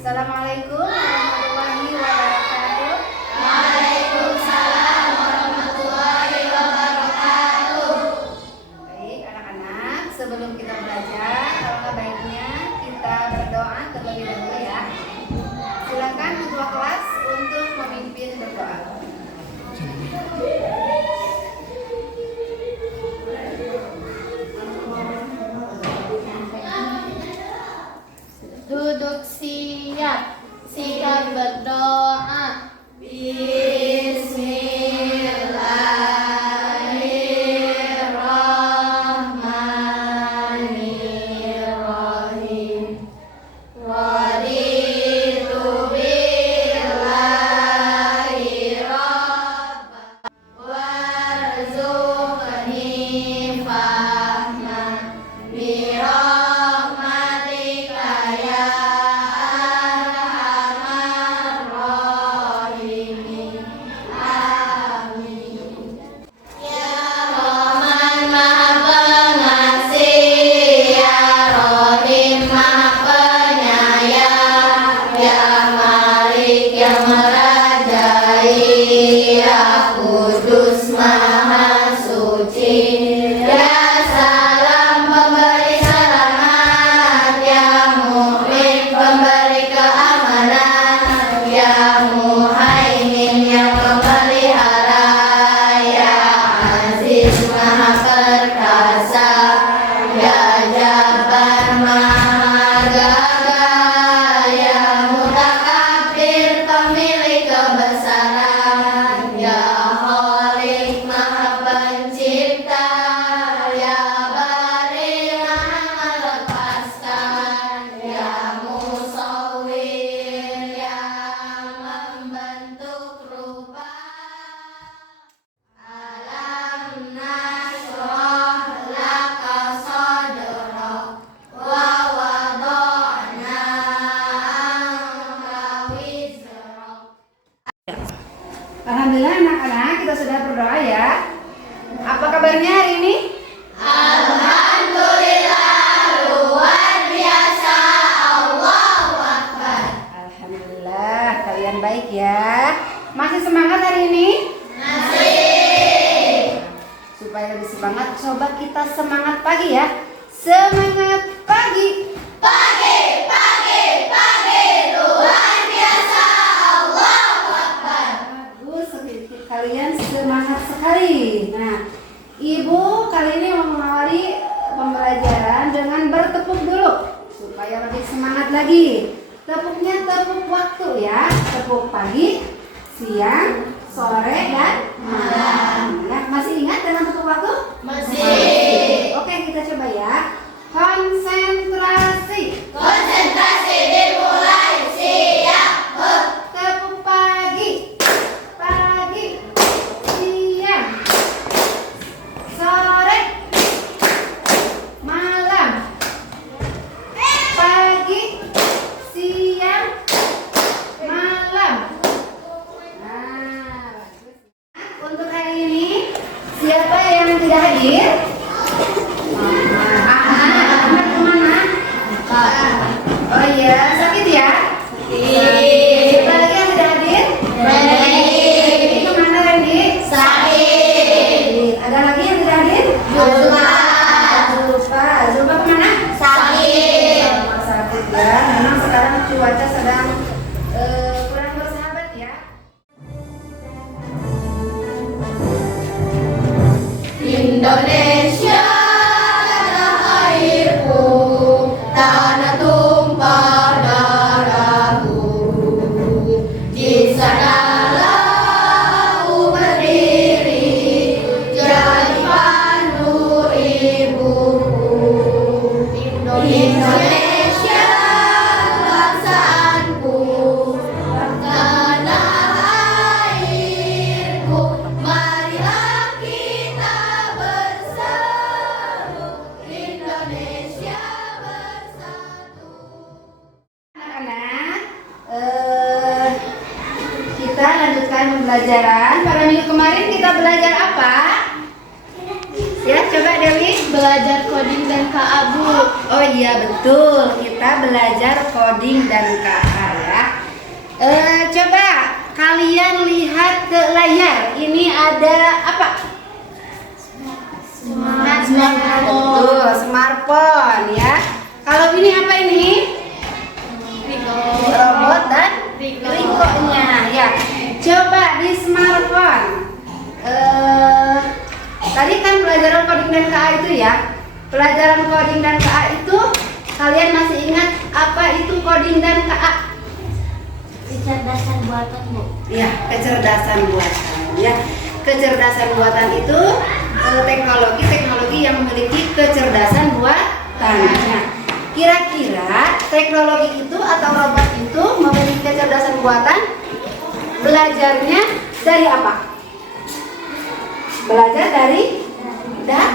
Assalamualaikum warahmatullahi wabarakatuh. Waalaikumsalam warahmatullahi wabarakatuh. Baik anak-anak, sebelum kita belajar, alangkah baiknya kita berdoa terlebih dahulu ya. Silakan ketua kelas untuk memimpin berdoa. Duduk siap, siap berdoa. Bismillahirrahmanirrahim. Raditu billahi rabban warzuqni fahma birahmatika ya arhamar rahimin. Amin. Ya Rahman Maha Pengasih, Ya Rahim Maha Penyayang, Ya Malik yang merajai, Ya Kudus Maha Suci, Ya Salam pemberi selamat, Ya Mu'min pemberi keamanan, Ya Muhaimin yang memelihara, Ya Aziz Maha Perkasa, Ya Jabbar Maha Gagah, Ya Mutakabbir pemilik kebesaran, Ya Khaliq Maha Pencipta, Ya Bari Maha melepaskan, Ya Musawwir yang membentuk rupa. Alam nashrah laka sadrak wa wada'na anka wizrak. Alhamdulillah anak-anak, kita sudah berdoa ya. Apa kabarnya hari ini? Alhamdulillah, luar biasa. Allahu Akbar. Alhamdulillah, kalian baik ya. Masih semangat hari ini? Masih. Supaya lebih semangat, coba kita semangat pagi ya. Semangat pagi. Pagi, pagi, pagi, luar biasa. Allahu Akbar. Bagus, sedikit kalian semangat sekali. Nah, Ibu kali ini mau mengawali pembelajaran dengan bertepuk dulu supaya lebih semangat lagi. Tepuknya tepuk waktu ya. Tepuk pagi, siang, sore, dan malam. Ya, masih ingat dengan tepuk waktu? Masih. Oke, kita coba ya. Konsentrasi. Konsentrasi dimulai. Siap. Tepuk pagi, pagi, siang, sore, malam, pagi, siang, malam. Nah, bagus. Untuk hari ini siapa yang tidak hadir? Ahmad kemana? Oh iya, sakit ya? Siapa lagi yang tidak hadir? Randy kemana Randy? Sakit. Ada lagi yang tidak hadir? Zulfa kemana? Sakit. Sama sakit ya. Memang sekarang cuaca sedang kurang bersahabat ya. Indonesia tanah airku, tanah tumpah darahku. Di sanalah aku berdiri, jadi pandu ibuku. Indonesia bangsaanku, tanah airku. Marilah kita bersatu, Indonesia bersatu. Anak-anak, kita lanjutkan pembelajaran. Pada minggu kemarin kita belajar apa? Ya, coba Dewi. Belajar coding dan KA, Bu. Oh iya betul, kita belajar coding dan KA. Coba kalian lihat ke layar. Ini ada apa? Smartphone. Betul, smartphone ya. Kalau ini apa ini? Robot dan Riko-nya ya. Coba di smartphone. Tadi kan pelajaran coding dan KA itu ya. Pelajaran coding dan KA itu kalian masih ingat apa itu coding dan KA? Kecerdasan buatan, Bu. Ya, kecerdasan buatan ya. Kecerdasan buatan itu teknologi yang memiliki kecerdasan buatan. Nah, kira-kira teknologi itu atau robot itu memiliki kecerdasan buatan, belajarnya dari apa? Belajar dari data.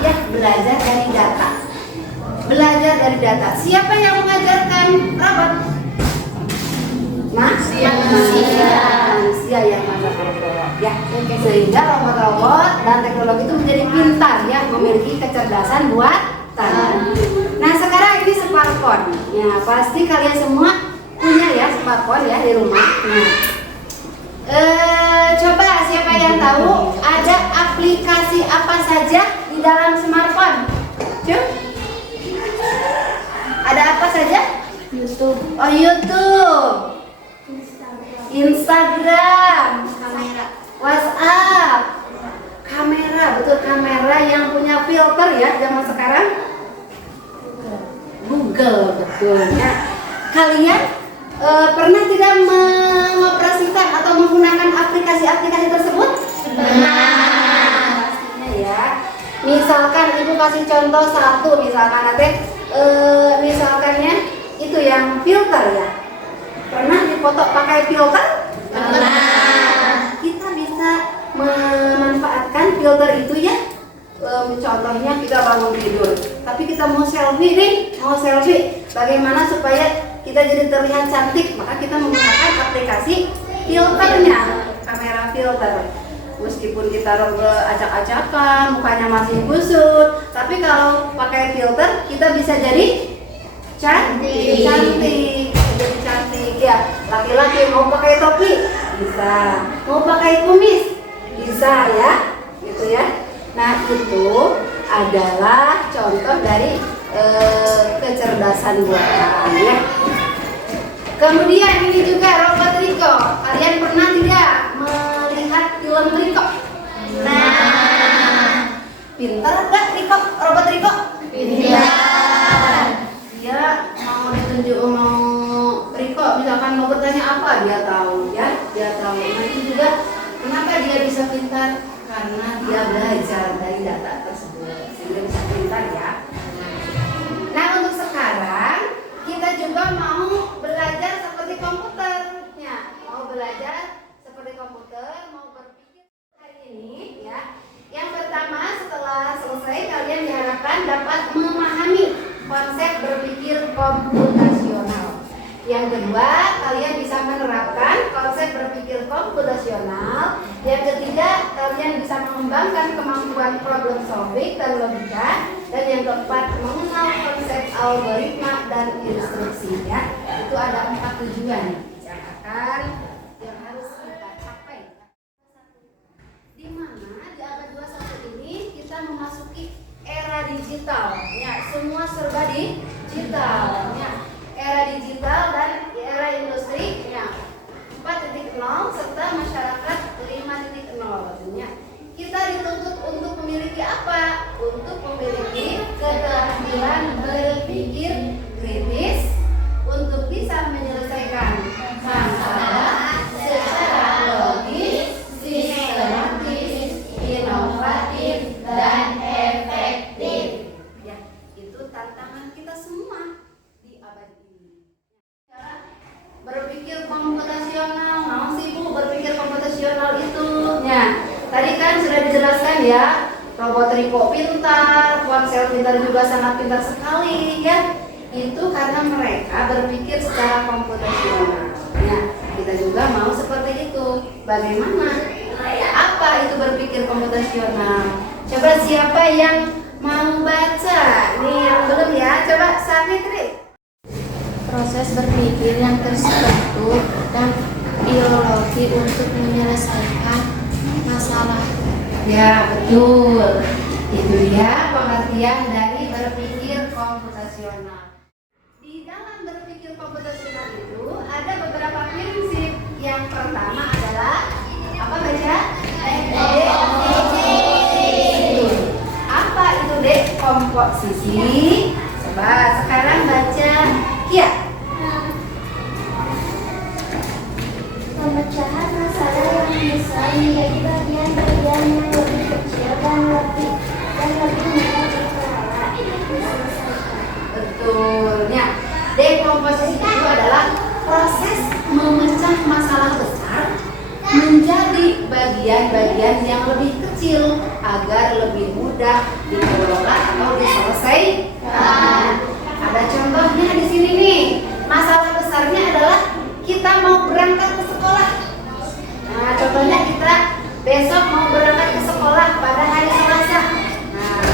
Ya, belajar dari data. Belajar dari data. Siapa yang mengajarkan robot? Manusia yang mengajarkan robot. Ya, sehingga robot-robot dan teknologi itu menjadi pintar ya, memiliki kecerdasan buatan. Nah, sekarang ini smartphone. Ya, pasti kalian semua punya ya smartphone ya di rumah. Nah, coba siapa yang tahu ada aplikasi apa saja di dalam smartphone? Cuk? Ada apa saja? YouTube, Oh, YouTube, Instagram, kamera, WhatsApp, kamera, betul, kamera yang punya filter ya zaman sekarang. Google, betul ya. Kalian pernah tidak mengoperasikan atau menggunakan aplikasi-aplikasi tersebut? Pastinya ya. Misalkan ibu kasih contoh satu, misalkan nanti misalkannya itu yang filter ya. Pernah dipoto pakai filter? Pernah. Kita bisa memanfaatkan filter itu ya. Contohnya kita bangun tidur, tapi kita mau selfie nih, bagaimana supaya kita jadi terlihat cantik? Maka kita menggunakan aplikasi filternya, kamera filter. Meskipun kita acak-acakan, mukanya masih kusut, tapi kalau pakai filter kita bisa jadi cantik, jadi cantik ya. Laki-laki mau pakai topi bisa, mau pakai kumis bisa ya, gitu ya. Nah, itu adalah contoh dari kecerdasan buatan ya. Kemudian ini juga robot Riko. Kalian pernah tidak melihat film Riko? Nah, Pintar nggak Riko? Robot Riko? pintar. Dia mau ditunjuk mau Riko, misalkan mau bertanya apa dia tahu ya, dia tahu. Nanti juga kenapa dia bisa pintar? Karena dia belajar dari data tersebut sehingga bisa pintar ya. Nah, untuk sekarang kita juga mau belajar seperti komputernya, mau belajar seperti komputer, mau berpikir hari ini ya. Yang pertama, setelah selesai kalian diharapkan dapat memahami konsep berpikir komputasional. Yang kedua, kalian bisa menerapkan konsep berpikir komputasional. Yang ketiga, kalian bisa mengembangkan kemampuan problem solving dan logika. Dan yang keempat, mengenal konsep algoritma dan instruksi ya. Itu ada 4 tujuan yang harus kita capai. Di mana di abad 21 ini kita memasuki era digital ya, semua serba digital ya. Era digital dan era industri ya, 4.0 serta masyarakat 5.0 ya. Kita dituntut untuk memiliki apa? Untuk memiliki keterampilan berpikir kritis, untuk bisa menyelesaikan masalah secara logis, sistematis, inovatif, dan efektif. Ya, itu tantangan kita semua di abad ini. Berpikir komputasional, mau sih Bu berpikir komputasional itu? Ya, tadi kan sudah dijelaskan ya, robot Riko pintar, ponsel pintar juga sangat pintar sekali ya. Itu karena mereka berpikir secara komputasional. Ya, kita juga mau seperti itu. Bagaimana? Apa itu berpikir komputasional? Coba siapa yang mau baca? Nih yang belum ya, coba Sanitri. proses berpikir yang terstruktur dan ideologi untuk menyelesaikan masalah. Ya, betul. Itu dia pengertian dari berpikir komputasional. Di dalam berpikir komputasional itu ada beberapa prinsip. Yang pertama adalah apa baca? Apa itu dekomposisi? Coba sekarang baca Kia. Pemecahan masalah yang bisa menjadi bagian-bagian yang lebih kecil dan lebih mudah dikelola diselesaikan. Betul. Ya, dekomposisi itu adalah proses memecah masalah besar menjadi bagian-bagian yang lebih kecil agar lebih mudah dikelola atau diselesaikan. Ada contohnya di sini nih. Masalah besarnya adalah kita mau berangkat ke sekolah. Nah, contohnya kita besok mau berangkat ke sekolah pada hari Selasa. Nah,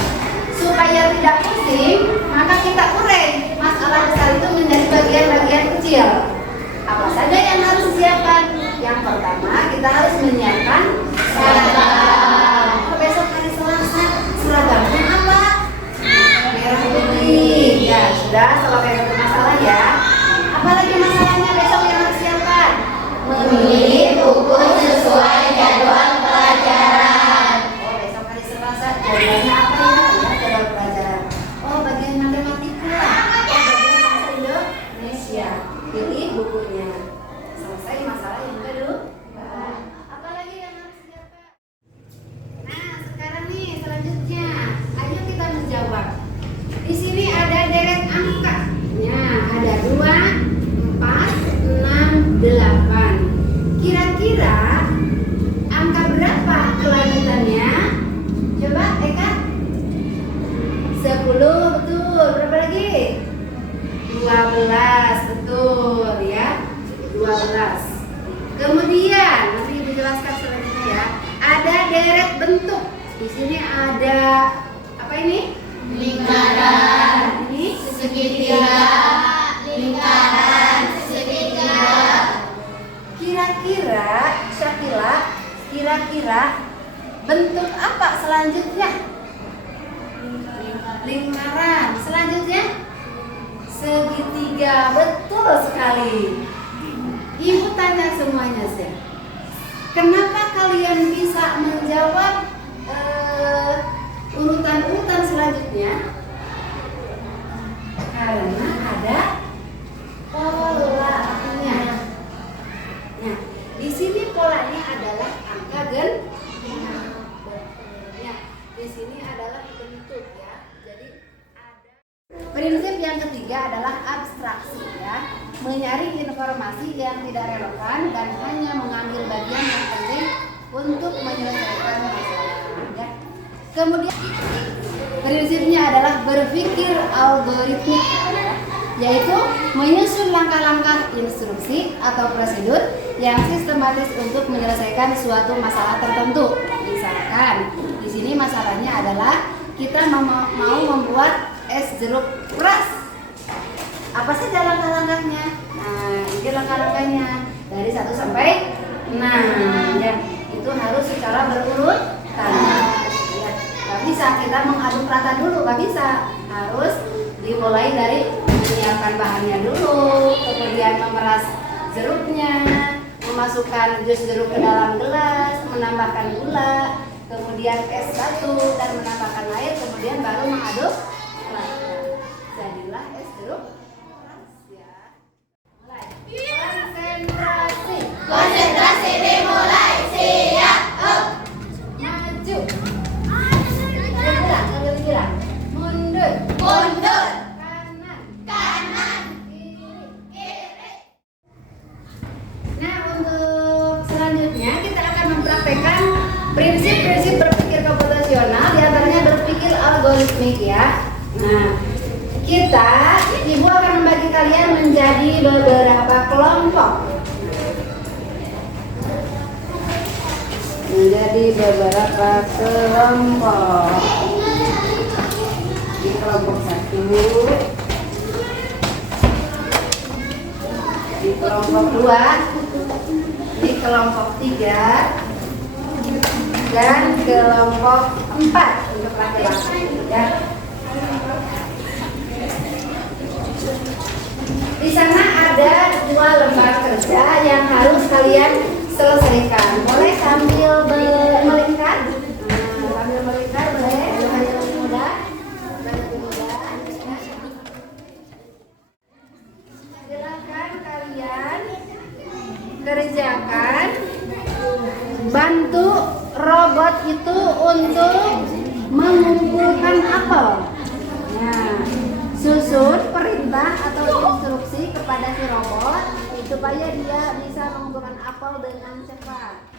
supaya tidak pusing, maka kita urai masalah besar itu menjadi bagian-bagian kecil. Apa saja yang harus disiapkan? Yang pertama, kita harus menyiapkan seragam. Besok hari Selasa, seragamnya apa? Merah putih. Ya, sudah selesai satu masalah ya. Apalagi masalahnya besok yang harus siapkan? Memilih buku sesuai jadwal pelajaran. Oh, besok hari Selasa jadwalnya apa ya? Jadwal pelajaran. Oh, bagian matematika. Bagian bahasa Indonesia. Pilih bukunya. Selesai masalah yang kedua. Apalagi yang harus siapkan? Nah, sekarang nih selanjutnya, ayo kita menjawab. Di sini ada deret angka. Nah, ada 2, 4, 6, 8. Kira-kira angka berapa kelanjutannya? Coba Eka. 10, betul. Berapa lagi? 12, betul ya. 12. Kemudian nanti Ibu jelaskan selanjutnya ya. Ada deret bentuk. Di sini ada apa ini? Lingkaran, Ini segitiga, lingkaran, segitiga. Kira-kira, Syakila, kira-kira bentuk apa selanjutnya? Lingkaran. Selanjutnya segitiga. Betul sekali. Ibu tanya semuanya sih. Kenapa kalian bisa menjawab urutan-urutan selanjutnya? Karena ada polanya. Nah, di sini polanya adalah angka genap. Ya, di sini adalah bentuk ya. Jadi ada prinsip yang ketiga adalah abstraksi ya. Menyaring informasi yang tidak relevan dan hanya mengambil bagian yang penting untuk menyelesaikan masalah. Ya. Kemudian prinsipnya adalah berpikir algoritmik, yaitu menyusun langkah-langkah instruksi atau prosedur yang sistematis untuk menyelesaikan suatu masalah tertentu. Misalkan di sini masalahnya adalah kita mau membuat es jeruk keras. Apa saja langkah-langkahnya? Nah, ini langkah-langkahnya dari 1 sampai 6 ya. Itu harus secara berurutan. Ya, gak bisa kita mengaduk rata dulu, gak bisa. Harus dimulai dari menyiapkan bahannya dulu, kemudian memeras jeruknya, memasukkan jus jeruk ke dalam gelas, menambahkan gula, kemudian es batu dan menambahkan air, kemudian baru mengaduk rata. Jadilah es jeruk. Konsentrasi. Konsentrasi dimulai, siap, Maju. Kira-kira. Mundur. mundur, Kanan. kanan, Kiri. Nah, untuk selanjutnya kita akan mempraktekkan prinsip-prinsip berpikir komputasional, diantaranya berpikir algoritmik ya. Nah, Ibu akan membagi kalian menjadi beberapa kelompok. Menjadi beberapa kelompok. Di kelompok 1 kelompok 2, ini kelompok 3, dan kelompok 4 untuk laki-laki ya. Di sana ada 2 lembar kerja yang harus kalian selesaikan. Boleh sambil melingkar? Sambil melingkar boleh, hanya lebih mudah. Silakan kalian kerjakan, bantu robot itu untuk mengumpulkan apel. Nah, susun perintah atau instruksi kepada si robot supaya dia bisa mengumpulkan apel dengan cepat.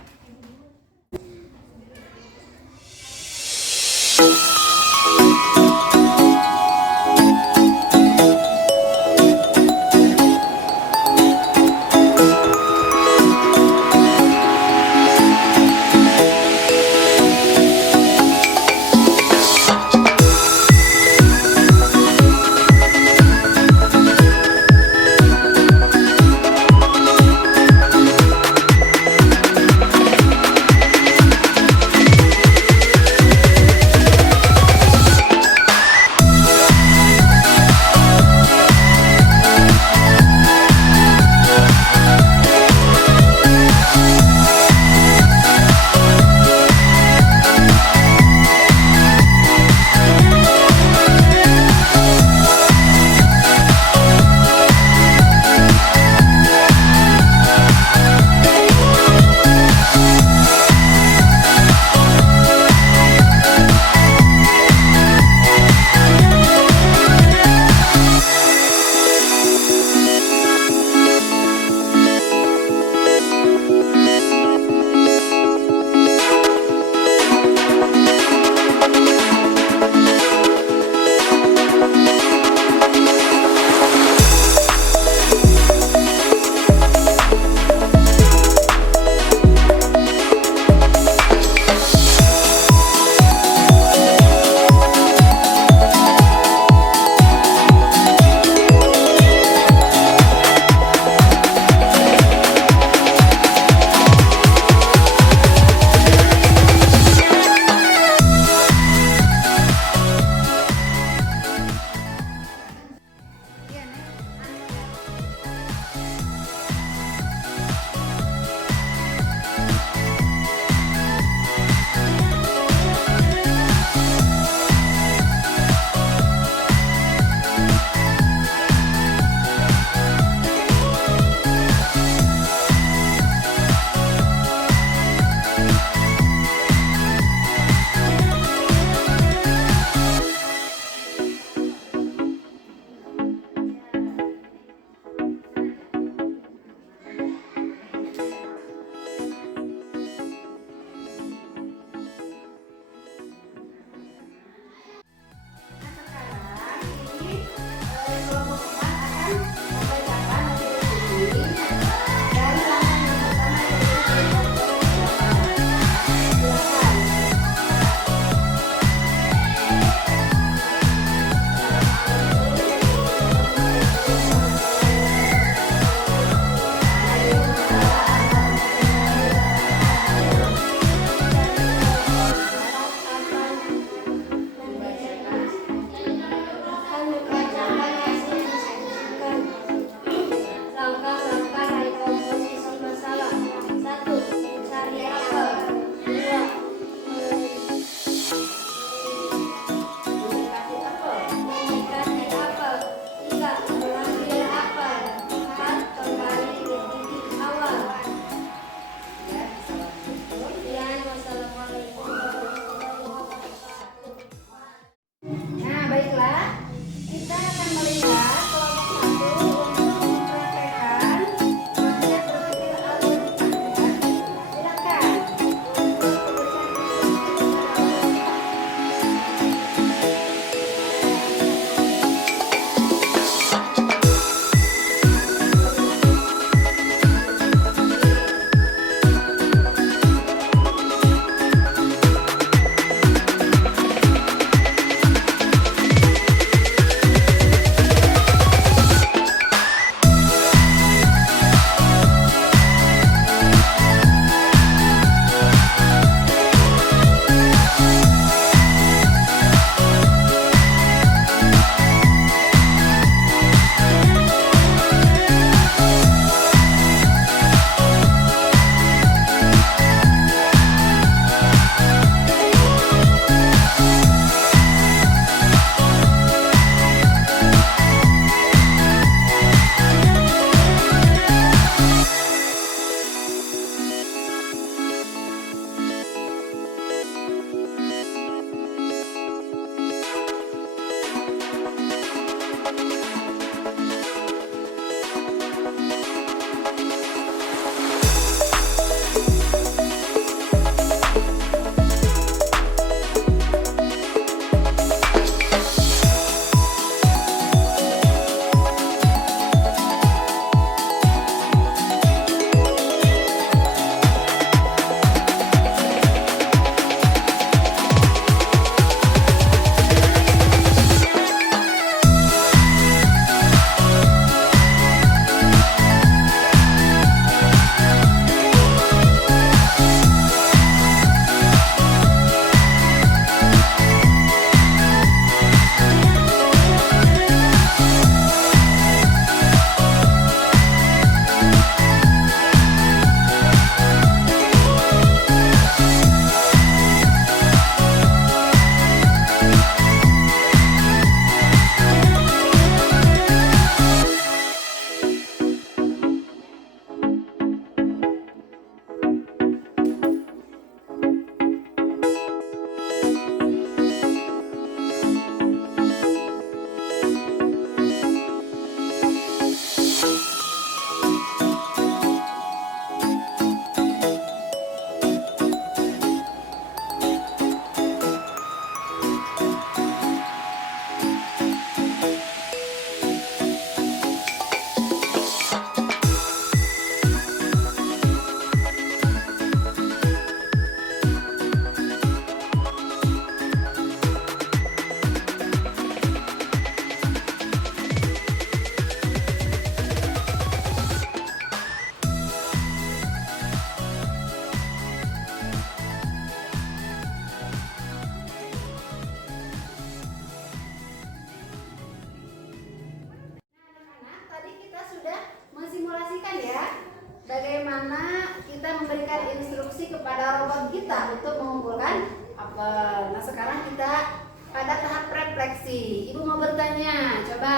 abstraksi. Ibu mau bertanya, coba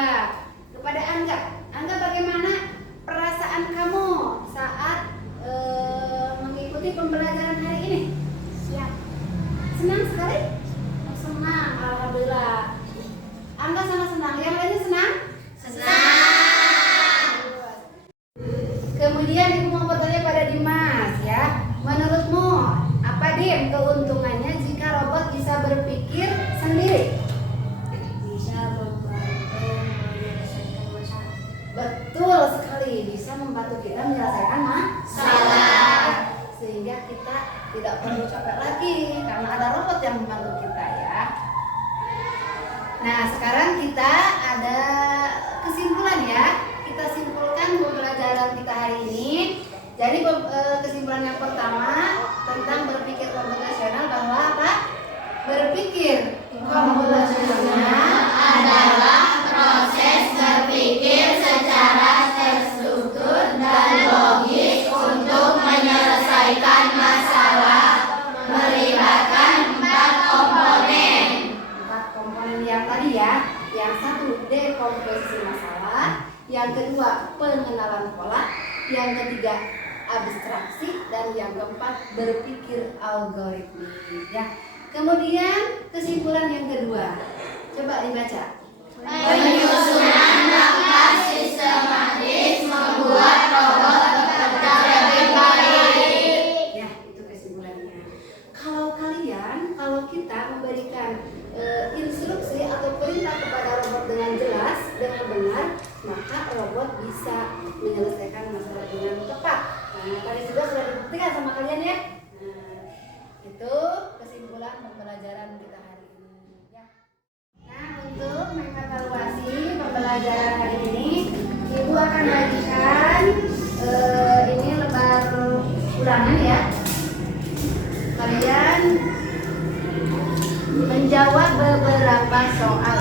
kepada Angga. Angga, bagaimana perasaan kamu saat mengikuti pembelajaran hari ini? Siap. Senang sekali? Oh, senang, alhamdulillah. Angga sangat senang. Yang lainnya senang? Senang. Kemudian ibu mau bertanya pada Dimas ya. Menurutmu apa Dim keuntungannya jika robot bisa berpikir sendiri? Bisa membantu menyelesaikan masalah. Betul sekali, bisa membantu kita menyelesaikan masalah. Sehingga kita tidak perlu capek lagi karena ada robot yang membantu kita ya. Nah, sekarang kita ada kesimpulan ya. Kita simpulkan pembelajaran kita hari ini. Jadi kesimpulan yang pertama tentang berpikir komputasional bahwa apa? Berpikir komputasional adalah proses berpikir secara terstruktur dan logis untuk menyelesaikan masalah melibatkan 4 komponen. 4 komponen yang tadi ya. Yang satu, dekomposisi masalah. Yang kedua, pengenalan pola. Yang ketiga, abstraksi. Dan yang keempat, berpikir algoritmik ya. Kemudian kesimpulan yang kedua, coba dibaca. Penyusunan langkah sistematis membuat robot bekerja lebih baik. Ya, itu kesimpulannya. Kalau kita memberikan instruksi atau perintah kepada robot dengan jelas, dengan benar, maka robot bisa menyelesaikan masalah dengan tepat. Nah, tadi sudah dibuktikan sama kalian ya. Nah, itu kesimpulan pembelajaran kita hari ini ya. Nah, untuk mengevaluasi pembelajaran hari ini, Ibu akan bagikan ini lembar ulangan ya. Kalian menjawab beberapa soal